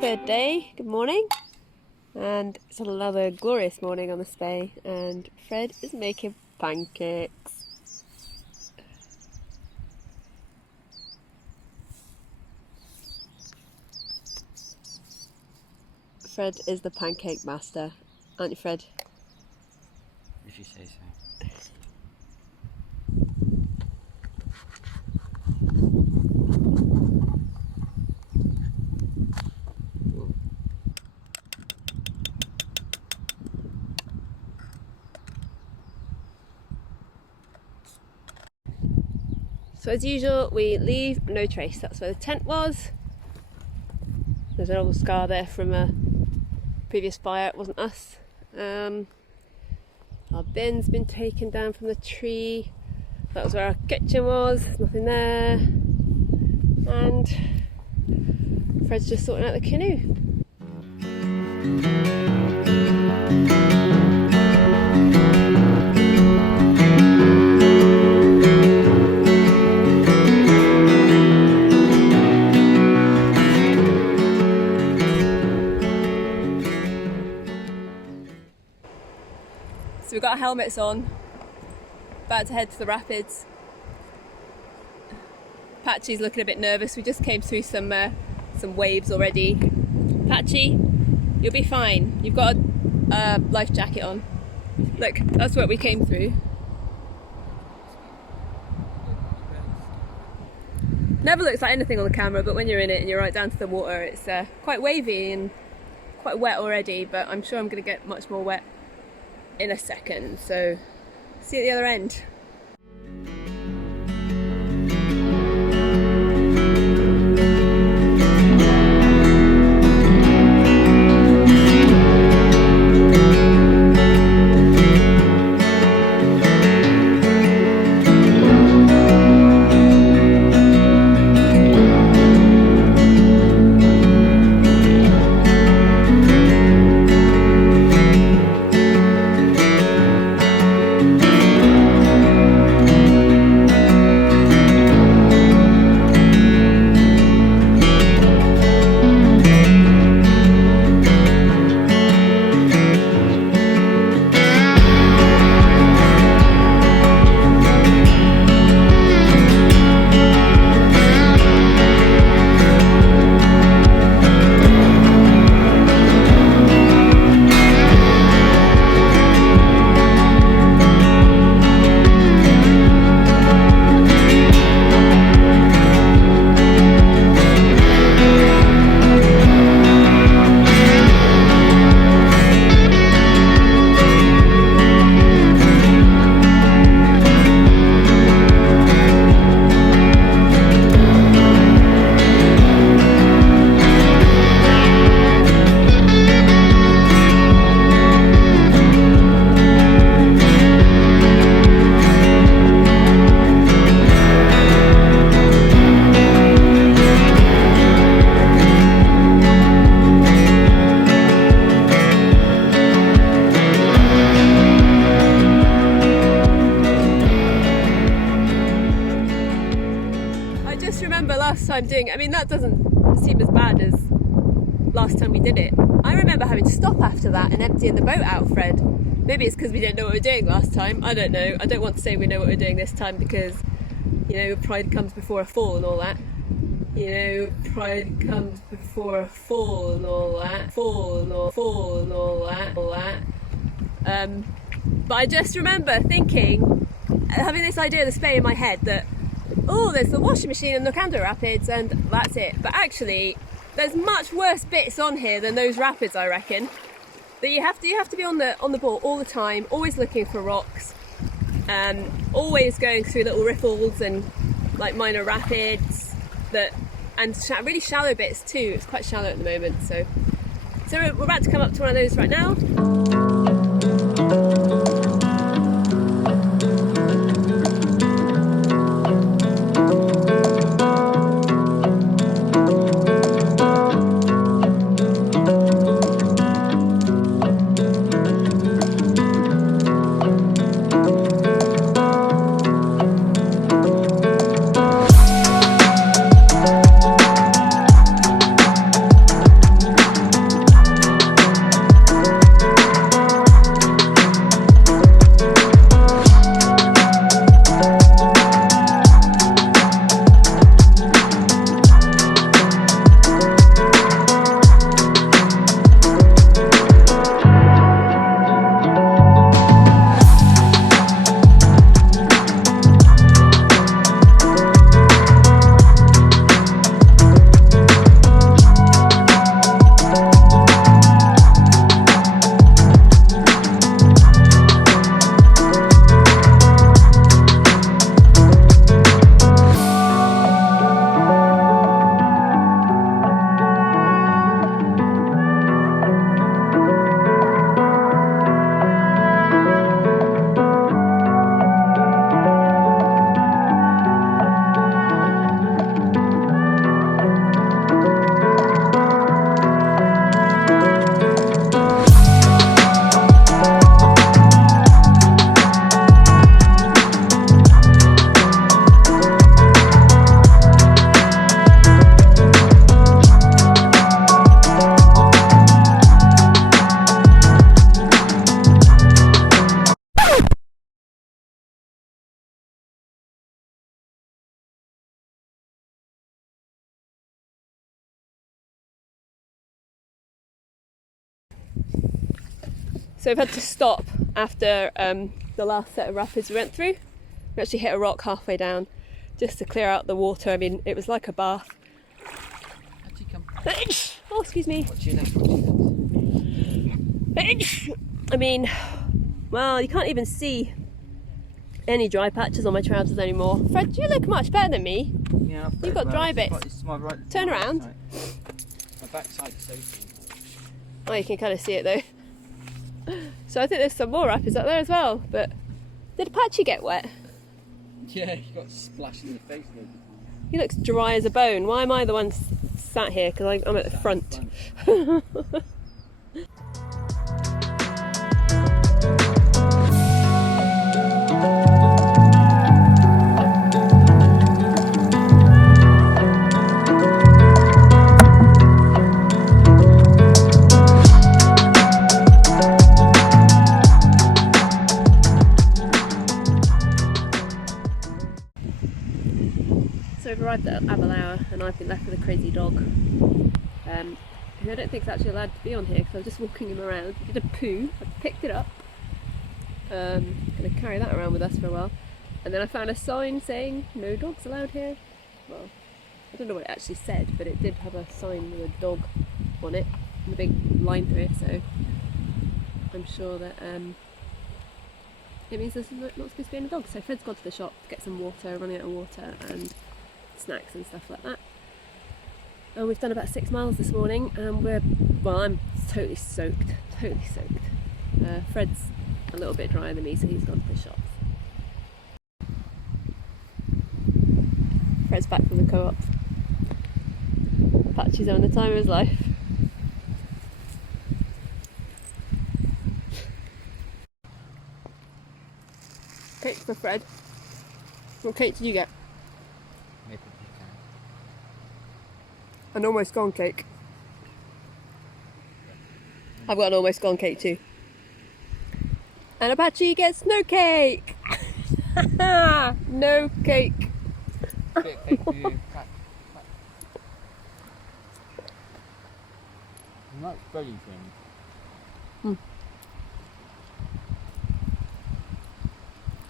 third day. Good morning. And it's another glorious morning on the Spey, and Fred is making pancakes. Fred is the pancake master, aren't you, Fred? If you say so. So as usual, we leave no trace. That's where the tent was. There's an old scar there from a previous fire. It wasn't us. Our bin's been taken down from the tree. That was where our kitchen was. There's nothing there. And Fred's just sorting out the canoe. So we've got our helmets on, about to head to the rapids. Patchy's looking a bit nervous. We just came through some waves already. Patchy, you'll be fine. You've got a life jacket on. Look, that's what we came through. Never looks like anything on the camera, but when you're in it and you're right down to the water, it's quite wavy and quite wet already, but I'm sure I'm going to get much more wet in a second, so see you at the other end. I mean, that doesn't seem as bad as last time we did it. I remember having to stop after that and emptying the boat out, Fred. Maybe it's because we didn't know what we were doing last time. I don't know. I don't want to say we know what we're doing this time because, you know, pride comes before a fall and all that. You know, pride comes before a fall and all that. Fall and all that. But I just remember thinking, having this idea of the Spey in my head that, oh, there's the washing machine and the Canoe rapids and that's it. But actually, there's much worse bits on here than those rapids, I reckon. That you have to be on the ball all the time, always looking for rocks, always going through little riffles and like minor rapids and really shallow bits too. It's quite shallow at the moment, so we're about to come up to one of those right now. So we've had to stop after the last set of rapids we went through. We actually hit a rock halfway down just to clear out the water. I mean, it was like a bath. How'd you come? Oh, excuse me. What's your next? What's your next? I mean, well, you can't even see any dry patches on my trousers anymore. Fred, you look much better than me. Yeah, You've got dry bits. It's my right. Turn my around. Right my backside's soaking. Oh, you can kind of see it though. So I think there's some more rapids up there as well. But did Apache get wet? Yeah, you got splashed in the face and everything. He looks dry as a bone. Why am I the one sat here? Because I'm at the front. So we've arrived at Aberlour and I've been left with a crazy dog, who I don't think is actually allowed to be on here because I was just walking him around. He did a poo, I picked it up, going to carry that around with us for a while, and then I found a sign saying no dogs allowed here. Well, I don't know what it actually said, but it did have a sign with a dog on it and a big line through it, so I'm sure that it means there's not supposed to be any dogs. So Fred's gone to the shop to get some water, running out of water and snacks and stuff like that. And we've done about 6 miles this morning and I'm totally soaked. Fred's a little bit drier than me, so he's gone to the shops. Fred's back from the co-op. Apache's having the time of his life. Cake for Fred. What cake did you get? Maple pecan. An almost gone cake. I've got an almost gone cake too. And Apache gets no cake! No cake! Bit of cake for you. Nice bready thing.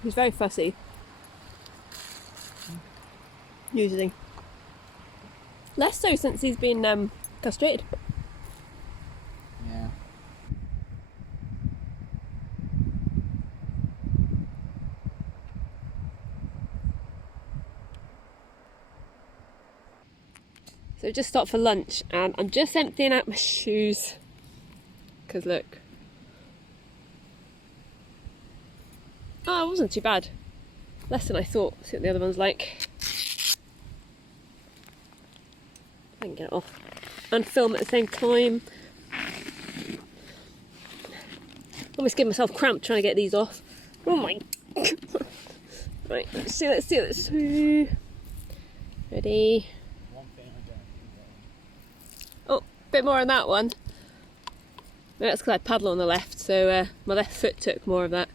He's very fussy. Usually. Less so since he's been castrated. Yeah. So we just stopped for lunch and I'm just emptying out my shoes. Because look. Oh, it wasn't too bad. Less than I thought. See what the other one's like. I can get it off and film at the same time. Almost gave myself cramp trying to get these off. Oh my god. Right, let's see. Ready? Oh, a bit more on that one. Maybe that's because I paddle on the left, so my left foot took more of that,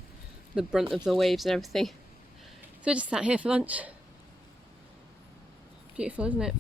the brunt of the waves and everything. So we just sat here for lunch. Beautiful, isn't it?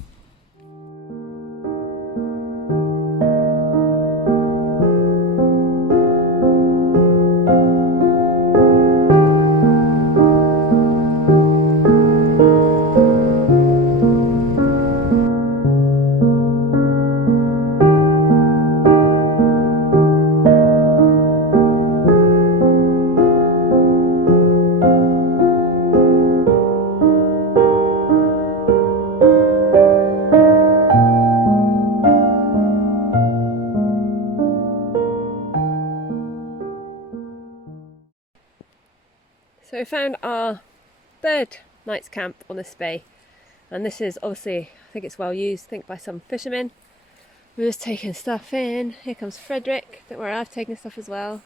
So we found our third night's camp on the Spey, and this is obviously, I think it's well used, I think by some fishermen. We're just taking stuff in. Here comes Frederick. Don't worry, I've taken stuff as well.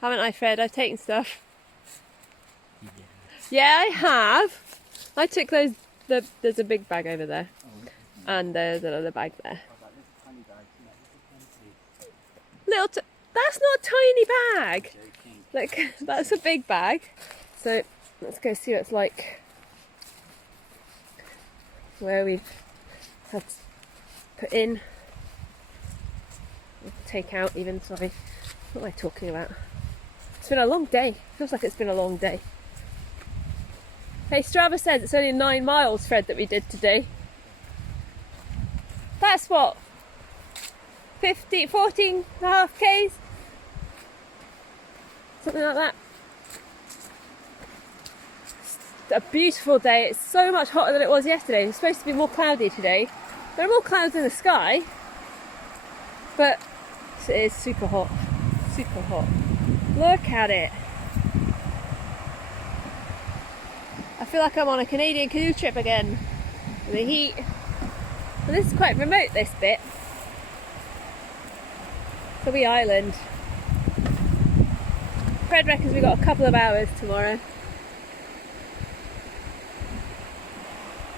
Haven't I, Fred? I've taken stuff. Yeah, I have. I took those, there's a big bag over there, and there's another bag there. That's not a tiny bag. Look, that's a big bag. So let's go see what it's like where we've had to put in, take out even, sorry, what am I talking about? It's been a long day. Feels like it's been a long day. Hey, Strava says it's only 9 miles, Fred, that we did today. That's what? 14 and a half Ks? Something like that. It's a beautiful day. It's so much hotter than it was yesterday. It's supposed to be more cloudy today. There are more clouds in the sky, but it is super hot. Super hot. Look at it. I feel like I'm on a Canadian canoe trip again. The heat. And this is quite remote, this bit. It's a wee island. Fred reckons we've got a couple of hours tomorrow.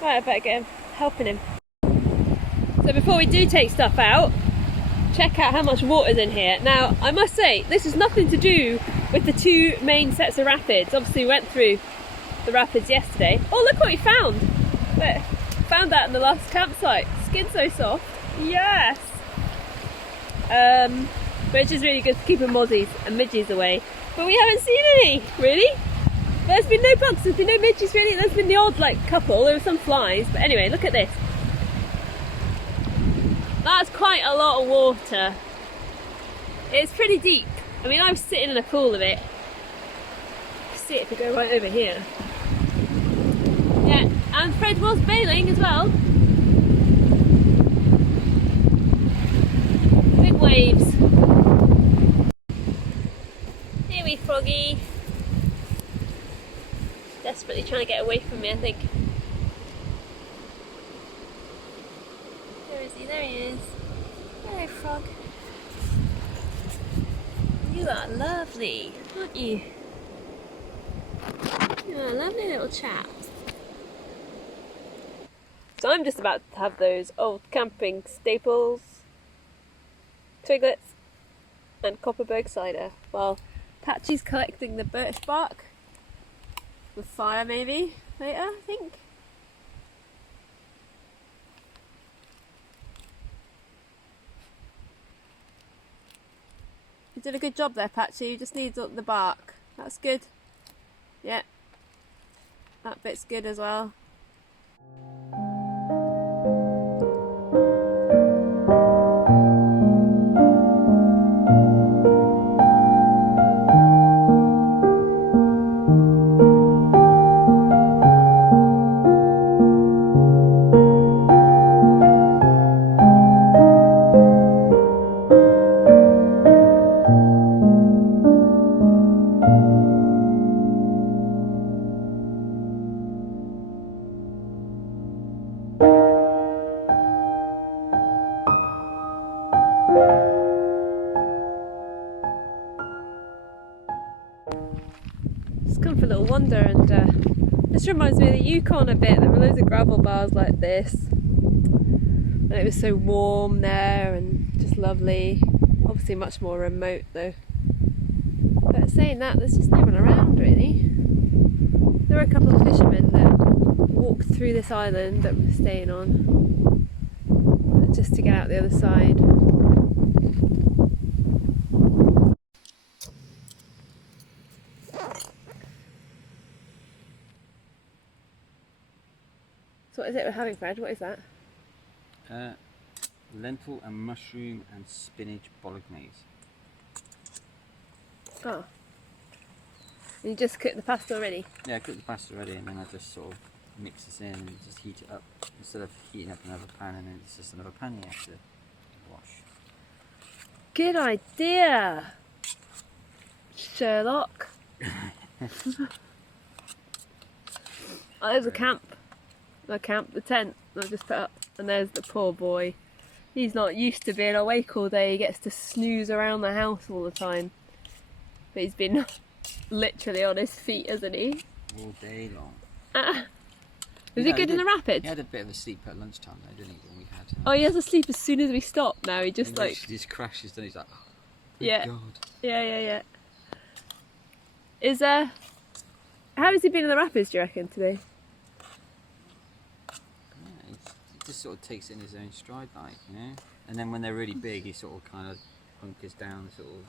Right, I better get him, helping him. So before we do take stuff out, check out how much water's in here. Now, I must say, this has nothing to do with the 2 main sets of rapids. Obviously, we went through the rapids yesterday. Oh, look what we found! Look, found that in the last campsite. Skin so soft. Yes! Which is really good for keeping mozzies and midges away. But we haven't seen any, really. There's been no bugs, there's been no midges really. There's been the odd couple, there were some flies. But anyway, look at this. That's quite a lot of water. It's pretty deep. I mean, I was sitting in a pool of it. See it if we go right over here. Yeah, and Fred was bailing as well. Big waves. Here we Froggy. Desperately trying to get away from me, I think. Where is he? There he is. Hello, Frog. You are lovely, aren't you? You're a lovely little chap. So I'm just about to have those old camping staples, twiglets and Copperberg cider, while Patchy's collecting the birch bark with fire maybe later, I think. You did a good job there, Patchy. You just need the bark. That's good. Yeah. That bit's good as well. Just come for a little wander, and this reminds me of the Yukon a bit. There were loads of gravel bars like this, and it was so warm there and just lovely. Obviously much more remote though. But saying that, there's just no one around really. There were a couple of fishermen that walked through this island that we're staying on, but just to get out the other side. So what is it we're having, Fred? What is that? Lentil and mushroom and spinach bolognese. Oh. And you just cooked the pasta already? Yeah, I cooked the pasta already, and then I just sort of mix this in and just heat it up. Instead of heating up another pan, and then it's just another pan you have to wash. Good idea, Sherlock. Oh, there's a camp. The tent I've just put up, and there's the poor boy. He's not used to being awake all day. He gets to snooze around the house all the time. But he's been literally on his feet, hasn't he? All day long. Was he good in the rapids? He had a bit of a sleep at lunchtime though, didn't he, when we had Oh, he has a sleep as soon as we stop now. He just he just crashes, then he's like, oh, yeah. God. Yeah. Is how has he been in the rapids, do you reckon, today? He just sort of takes it in his own stride, like, you know. And then when they're really big, he sort of kind of hunkers down, sort of.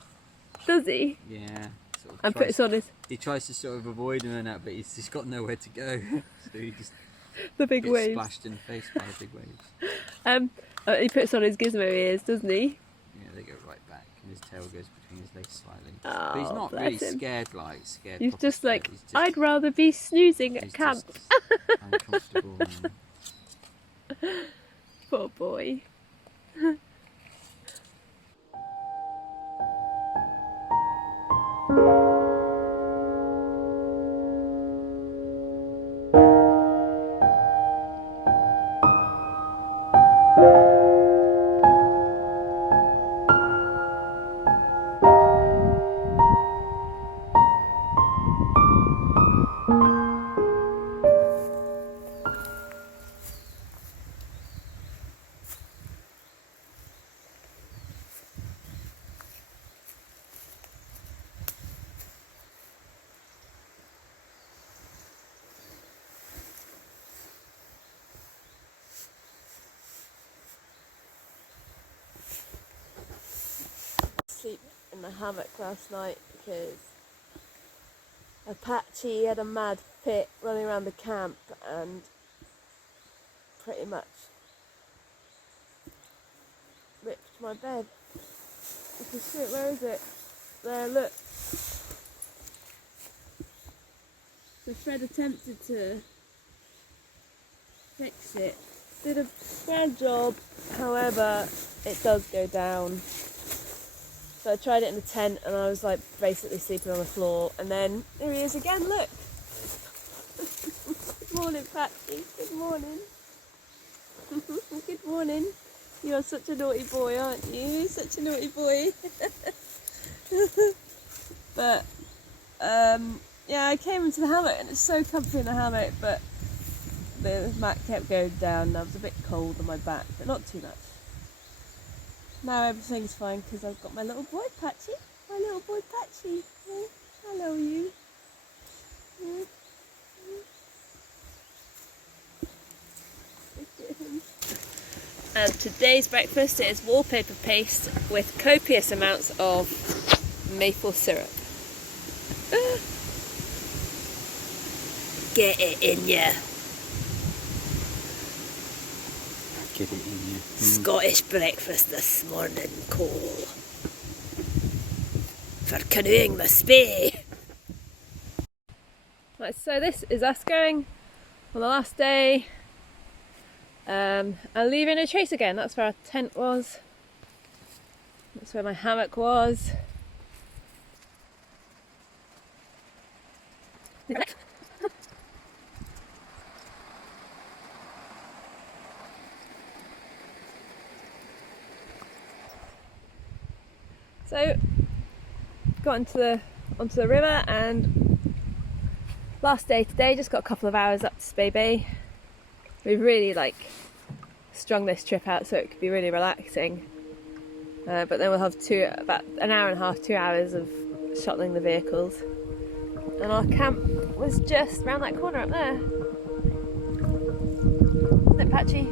Does he? Yeah, sort of and puts on his He tries to sort of avoid him and that, but he's just got nowhere to go. So he just the big gets waves. splashed in the face by the big waves. He puts on his gizmo ears, doesn't he? Yeah, they go right back, and his tail goes between his legs slightly. Oh, but he's not bless really him. scared. He's proper just scared. like, He's just, I'd rather be snoozing at he's camp. just uncomfortable. And Poor boy. Sleep in the hammock last night because Apache had a mad fit running around the camp and pretty much ripped my bed. You can see it, where is it? There, look. So Fred attempted to fix it. Did a bad job, however, it does go down. So I tried it in the tent and I was like basically sleeping on the floor, and then there he is again, look! Good morning, Patsy, good morning. Good morning. You're such a naughty boy, aren't you? Such a naughty boy. But, yeah, I came into the hammock and it's so comfy in the hammock, but the mat kept going down and I was a bit cold on my back, but not too much. Now everything's fine because I've got my little boy Patchy. My little boy Patchy. Oh, hello you. And today's breakfast is wallpaper paste with copious amounts of maple syrup. Get it in ya. get it in you. Scottish breakfast this morning, Cole. For canoeing the Spey. Right, so this is us going on the last day and leaving a trace again. That's where our tent was. That's where my hammock was. So, got onto the river, and last day today, just got a couple of hours up to Spey Bay. We've really strung this trip out so it could be really relaxing. But then we'll have about an hour and a half, 2 hours of shuttling the vehicles. And our camp was just round that corner up there. Isn't it, Patchy?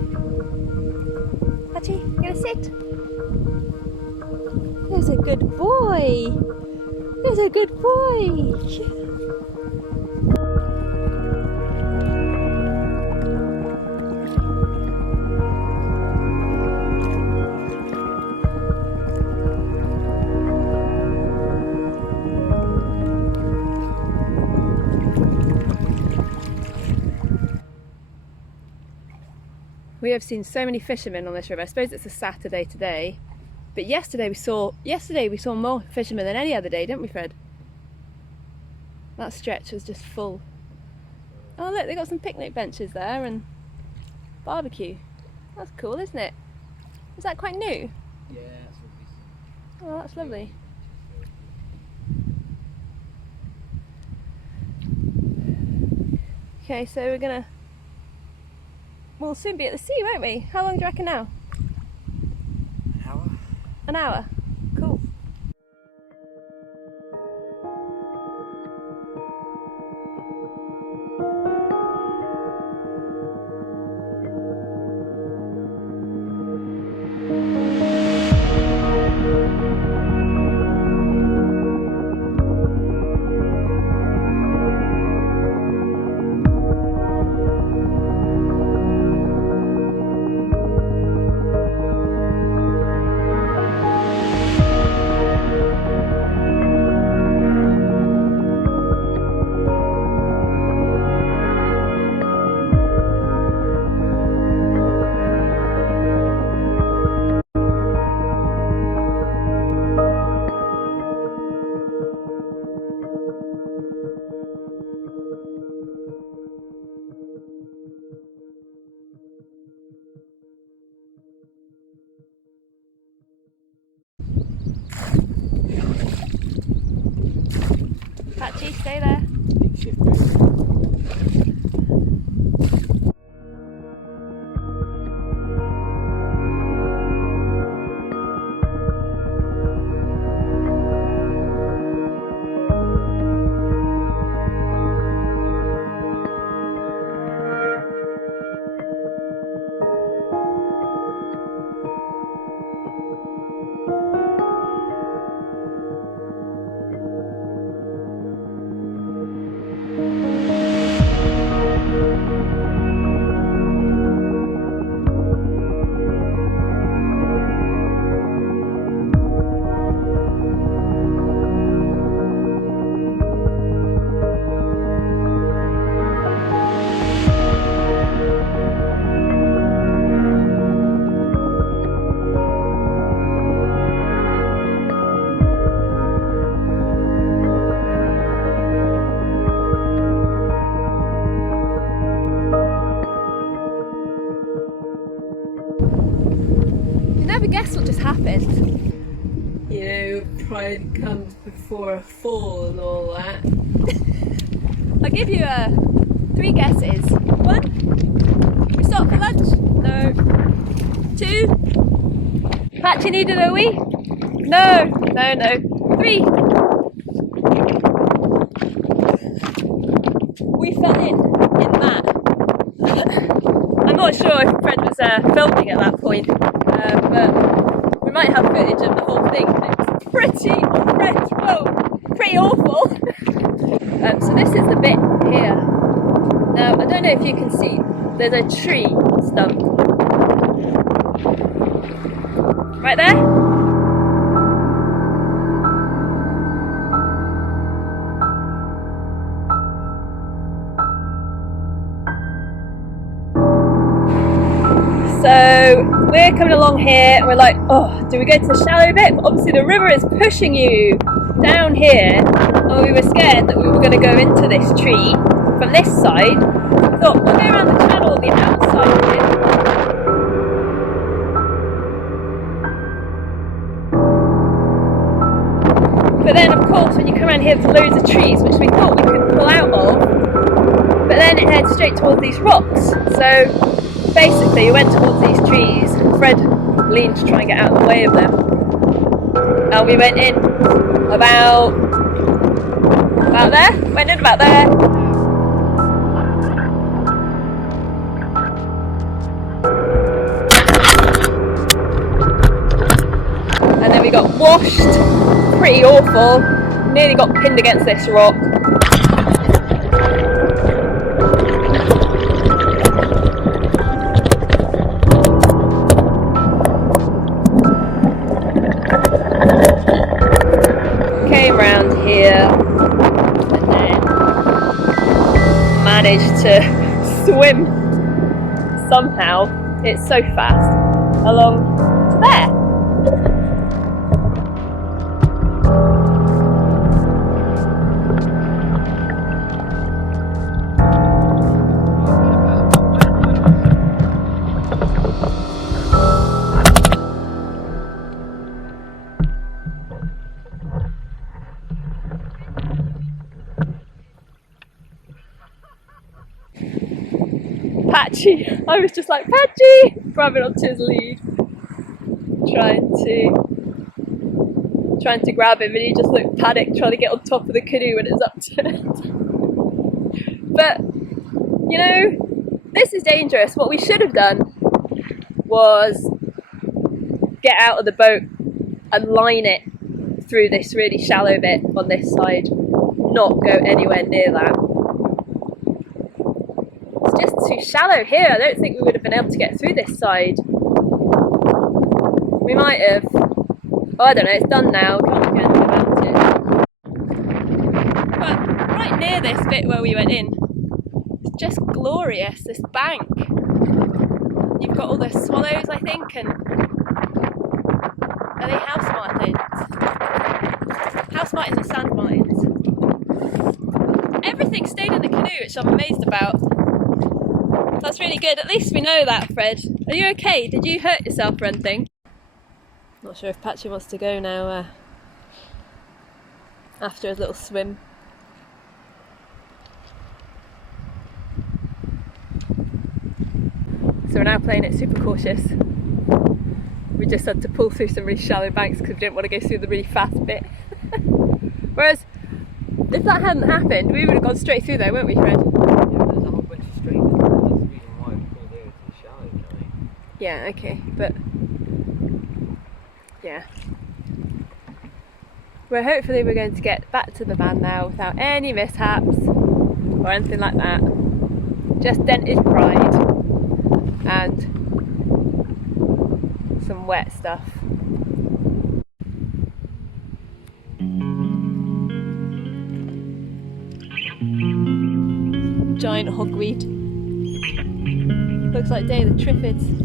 Patchy, you gonna sit? There's a good boy. There's a good boy. We have seen so many fishermen on this river. I suppose it's a Saturday today, but yesterday we saw more fishermen than any other day, didn't we, Fred? That stretch was just full. Oh look, they got some picnic benches there and barbecue. That's cool, isn't it? Is that quite new? Yeah, that's what we said. Oh, that's lovely. Okay, so we'll soon be at the sea, won't we? How long do you reckon now? An hour? An hour? Cool. Patchy, stay there. Big shift boat. You never guess what just happened. You know, pride comes before a fall and all that. I'll give you 3 guesses. 1, we stop for lunch? No. 2, Patchy needed a wee? No. 3, we fell in that. I'm not sure if Fred was filming at that point, but we might have footage of the whole thing. It's pretty awful. So this is the bit here. Now, I don't know if you can see, there's a tree stump. Right there? So we're coming along here and we're like, oh, do we go to the shallow bit? But obviously the river is pushing you down here, and we were scared that we were going to go into this tree from this side. We thought, we'll go around the channel on the outside of it. But then of course when you come around here there's loads of trees which we thought we could pull out of, but then it heads straight towards these rocks. So basically, we went towards these trees. Fred leaned to try and get out of the way of them, and we went in about there. Went in about there. And then we got washed. Pretty awful. Nearly got pinned against this rock. Came round here and then managed to swim somehow, it's so fast, along to there. Patchy, I was just like, Patchy! Grabbing onto his lead, trying to grab him, and he just looked panicked trying to get on top of the canoe when it was upturned. But, you know, this is dangerous. What we should have done was get out of the boat and line it through this really shallow bit on this side, not go anywhere near that. It's just too shallow here. I don't think we would have been able to get through this side. We might have. Oh, I don't know, it's done now, we can't do anything about it. But right near this bit where we went in, it's just glorious, this bank. You've got all the swallows, I think, and are they house martins? House martins or sand martins? Everything stayed in the canoe, which I'm amazed about. That's really good. At least we know that, Fred. Are you okay? Did you hurt yourself or anything? Not sure if Patchy wants to go now after his little swim. So we're now playing it super cautious. We just had to pull through some really shallow banks because we didn't want to go through the really fast bit. Whereas, if that hadn't happened, we would have gone straight through there, weren't we, Fred? Yeah, but there's a whole bunch of streams. That's the reason why we pulled over to the shallow, Kelly. Yeah, okay, but yeah. Hopefully we're going to get back to the van now without any mishaps or anything like that. Just dented pride and some wet stuff. Giant hogweed. Looks like Day of the Triffids.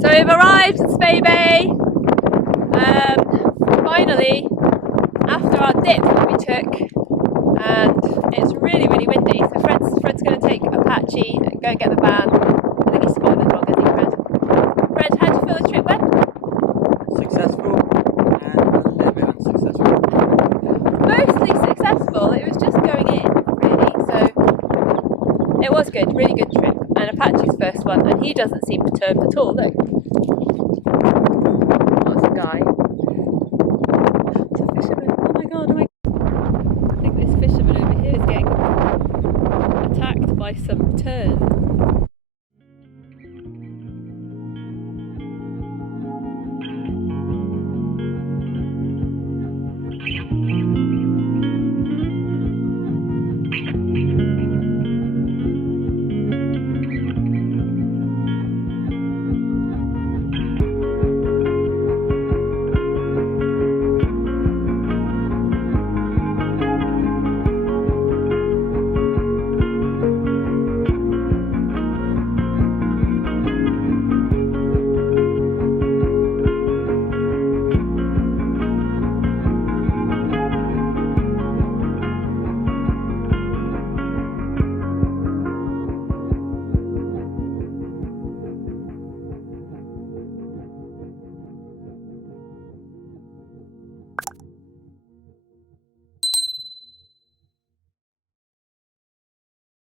So we've arrived at Spey Bay, finally, after our dip that we took, and it's really windy, so Fred's going to take Apache and go and get the van. I think he's spotted the dog, isn't he, Fred? Fred, how do you feel the trip went? Successful and a little bit unsuccessful. Mostly successful, it was just going in, really, so it was good, really good trip. And Apache's first one, and he doesn't seem perturbed at all, look. What's a guy? It's a fisherman. Oh my god, I think this fisherman over here is getting attacked by some tern.